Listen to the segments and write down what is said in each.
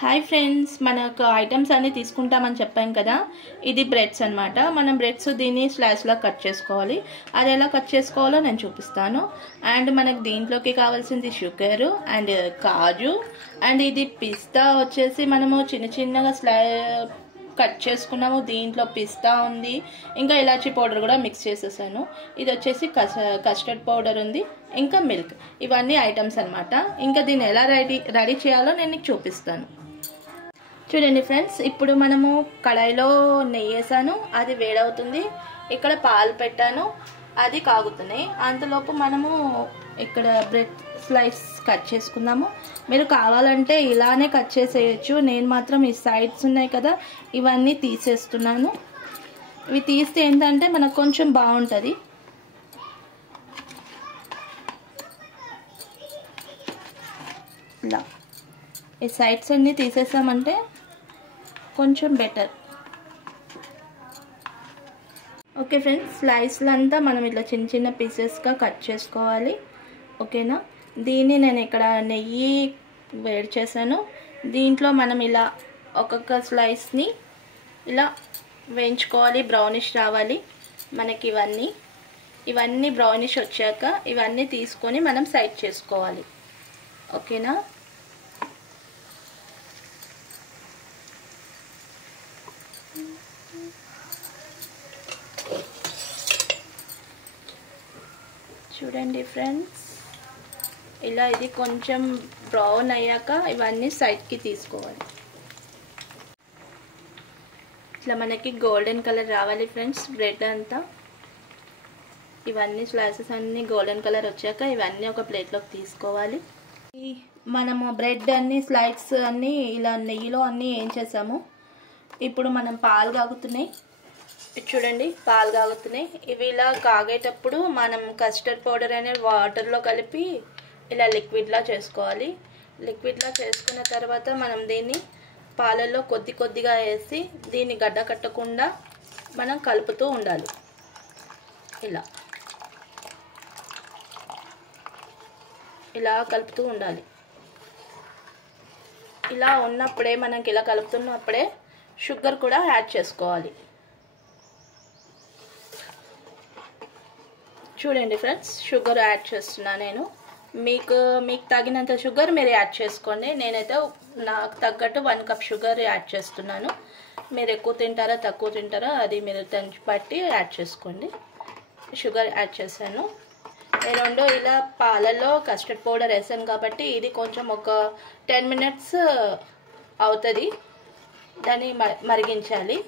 Hi friends, మనకు items అన్నీ తీసుకుంటామని చెప్పాం కదా. ఇది బ్రెడ్స్ అనమాట. మనం బ్రెడ్స్ దీన్ని స్లైస్లా కట్ చేసుకోవాలి. అది ఎలా కట్ చేసుకోవాలో నేను చూపిస్తాను. అండ్ మనకు దీంట్లోకి కావాల్సింది షుగరు అండ్ కాజు అండ్ ఇది పిస్తా వచ్చేసి మనము చిన్న చిన్నగా కట్ చేసుకున్నాము. దీంట్లో పిస్తా ఉంది, ఇంకా ఇలాచీ పౌడర్ కూడా మిక్స్ చేసేసాను. ఇది వచ్చేసి కస్టర్డ్ పౌడర్ ఉంది, ఇంకా మిల్క్. ఇవన్నీ ఐటమ్స్ అనమాట. ఇంకా దీన్ని ఎలా రెడీ చేయాలో నేను మీకు చూపిస్తాను. చూడండి ఫ్రెండ్స్, ఇప్పుడు మనము కడాయిలో నెయ్యి వేసాను, అది వేడవుతుంది. ఇక్కడ పాలు పెట్టాను, అది కాగుతున్నాయి. అంతలోపు మనము ఇక్కడ బ్రెడ్ స్లైస్ కట్ చేసుకుందాము. మీరు కావాలంటే ఇలానే కట్ చేసేయచ్చు. నేను మాత్రం ఈ సైడ్స్ ఉన్నాయి కదా, ఇవన్నీ తీసేస్తున్నాను. ఇవి తీస్తే ఏంటంటే మనకు కొంచెం బాగుంటుంది. ఇలా ఈ సైడ్స్ అన్నీ తీసేసామంటే కొంచెం బెటర్. ఓకే ఫ్రెండ్స్, స్లైస్లంతా మనం ఇట్లా చిన్న చిన్న పీసెస్గా కట్ చేసుకోవాలి. ఓకేనా. దీన్ని నేను ఇక్కడ నెయ్యి వేడి చేశాను. దీంట్లో మనం ఇలా ఒక్కొక్క స్లైస్ని ఇలా వేయించుకోవాలి. బ్రౌనిష్ రావాలి మనకి. ఇవన్నీ బ్రౌనిష్ వచ్చాక ఇవన్నీ తీసుకొని మనం సైడ్ చేసుకోవాలి. ఓకేనా. చూడండి ఫ్రెండ్స్, ఇలా ఇది కొంచెం బ్రౌన్ అయ్యాక ఇవన్నీ సైడ్కి తీసుకోవాలి. ఇట్లా మనకి గోల్డెన్ కలర్ రావాలి ఫ్రెండ్స్. బ్రెడ్ అంతా ఇవన్నీ స్లైసెస్ అన్నీ గోల్డెన్ కలర్ వచ్చాక ఇవన్నీ ఒక ప్లేట్లోకి తీసుకోవాలి. మనము బ్రెడ్ అన్ని స్లైడ్స్ అన్నీ ఇలా నెయ్యిలో అన్నీ ఏం చేసాము. ఇప్పుడు మనం పాలు కాగుతున్నాయి. చూడండి, పాలు కాగుతున్నాయి. ఇవి ఇలా కాగేటప్పుడు మనం కస్టర్డ్ పౌడర్ అనే వాటర్లో కలిపి ఇలా లిక్విడ్లా చేసుకోవాలి. లిక్విడ్లా చేసుకున్న తర్వాత మనం దీన్ని పాలల్లో కొద్ది కొద్దిగా వేసి దీన్ని గడ్డ కట్టకుండా మనం కలుపుతూ ఉండాలి. ఇలా కలుపుతూ ఉండాలి. ఇలా ఉన్నప్పుడే మనకి ఇలా కలుపుతున్నప్పుడే షుగర్ కూడా యాడ్ చేసుకోవాలి. చూడండి ఫ్రెండ్స్, షుగర్ యాడ్ చేస్తున్నా నేను. మీకు తగినంత షుగర్ మీరు యాడ్ చేసుకోండి. నేనైతే నాకు తగ్గట్టు 1 కప్ షుగర్ యాడ్ చేస్తున్నాను. మీరు ఎక్కువ తింటారా తక్కువ తింటారా అది మీరు దాన్ని బట్టి యాడ్ చేసుకోండి. షుగర్ యాడ్ చేశాను. రెండు ఇలా పాలలో కస్టర్డ్ పౌడర్ వేసాను కాబట్టి ఇది కొంచెం ఒక 10 మినిట్స్ అవుతుంది. దాన్ని మరిగించాలి.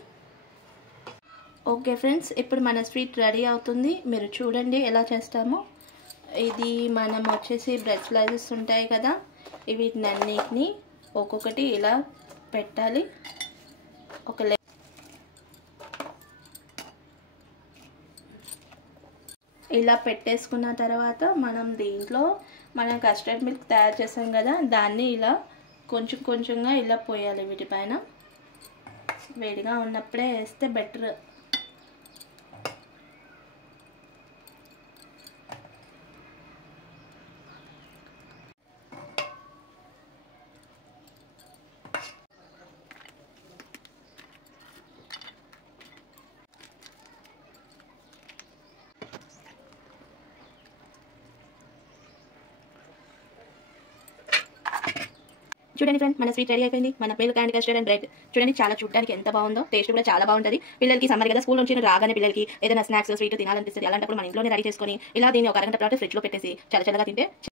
ఓకే ఫ్రెండ్స్, ఇప్పుడు మన స్వీట్ రెడీ అవుతుంది. మీరు చూడండి ఎలా చేస్తామో. ఇది మనం వచ్చేసి బ్రెడ్ స్లైసెస్ ఉంటాయి కదా, వీటినన్నిటిని ఒక్కొక్కటి ఇలా పెట్టాలి. ఇలా పెట్టేసుకున్న తర్వాత మనం కస్టర్డ్ మిల్క్ తయారు చేసాం కదా, దాన్ని ఇలా కొంచెం కొంచెంగా ఇలా పోయాలి. వీటిపైన వేడిగా ఉన్నప్పుడే వేస్తే బెటర్. చూడండి ఫ్రెండ్స్, మన స్వీట్ రెడీ అయిపోయింది. మన milk and custard and bread చూడండి, చాలా చూడడానికి ఎంత బాగుందో. టేస్ట్ కూడా చాలా బాగుంటుంది. పిల్లలకి సమ్మర్ కదా, స్కూల్ నుంచి రాగానే పిల్లలకి ఏదైనా స్నాక్స్ స్వీట్ తినాలనిపిస్తుంది. అలాంటప్పుడు మన ఇంట్లోనే రెడీ చేసుకొని ఇలా దీన్ని ఒక అరగంట పాటు ఫ్రిడ్జ్లో పెట్టేసి చల్లగా తింటే